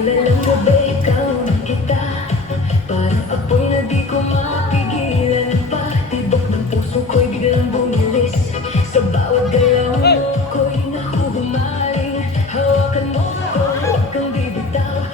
Kilalang gabi, ikaw na kita. Parang apoy na di ko mapigilan pa. Tibok ng puso ko'y biglang bumilis. Sa bawat galaw mo ko'y nahuhumaling. Hawakan mo ako, huwag kang bibitaw.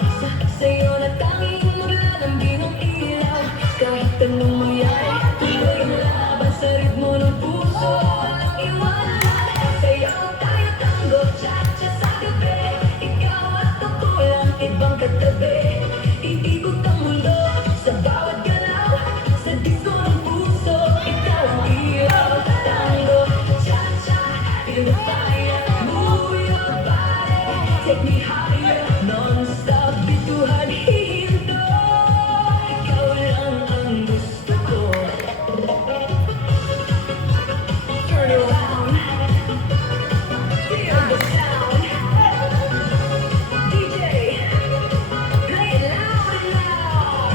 Sa'yo na tanging maglalambing ng ilaw. Kahit anong mangyari, tuloy ang laban sa ritmo ng puso. Walang iwanan, sayaw tayo tango, cha-cha sa gabi. Ikaw at ako lang ibang katabi. Iikot ang mundo sa bawat galaw. Sa disco ng puso, ikaw ang ilaw. Tango, cha-cha, feel the fire. Move your body, take me higher. Non-stop, bituhan, hihinto. Ikaw lang ang gusto ko. Turn around, feel the sound. DJ, play it loud and loud.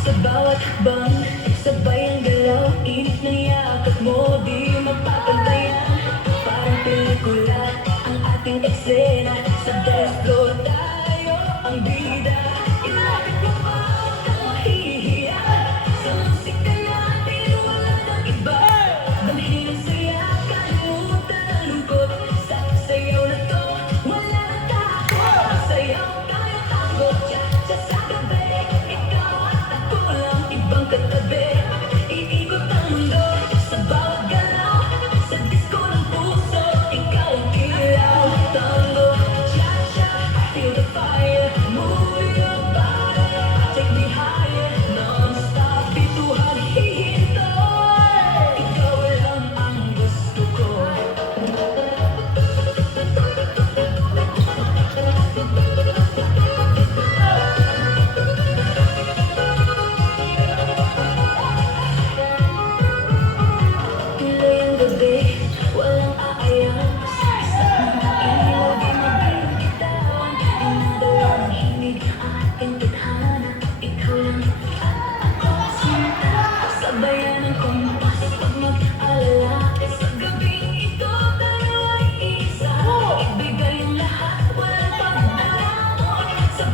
Sa bawat hakbang, sabay ang galaw. Init na yakap mo, di mapapantayan. Parang pelikula ang ating eksena. Sa dance floor tayo ang bida. Ilapit mo pa, huwag kang mahihiya. Sa musika natin, wala nang iba. Damhin ang saya, kalimutan ang lungkot. Sa sayaw na to, wala nang takot. Sayaw tayo tango, cha-cha sa gabi. Ikaw at ako lang ibang katabi. Iikot ang mundo sa bawat galaw. Sa disco ng puso, ikaw ang ilaw. Tango, cha-cha, feel the fire. Move your body, take me higher. Non-stop, bituhan, hihinto. Ikaw lang ang gusto ko. Tuloy ang gabi, walang aayang. Sa mga ilaw, di mabibitawan. Dinadala ng himig ang ating tadhana. Ikaw lang at ako, sinta. Sabayan ng kompas, pag mag-alala. Sa gabing ito, tayo ay isa. Ibigay ang lahat, walang pagdaramon. Sa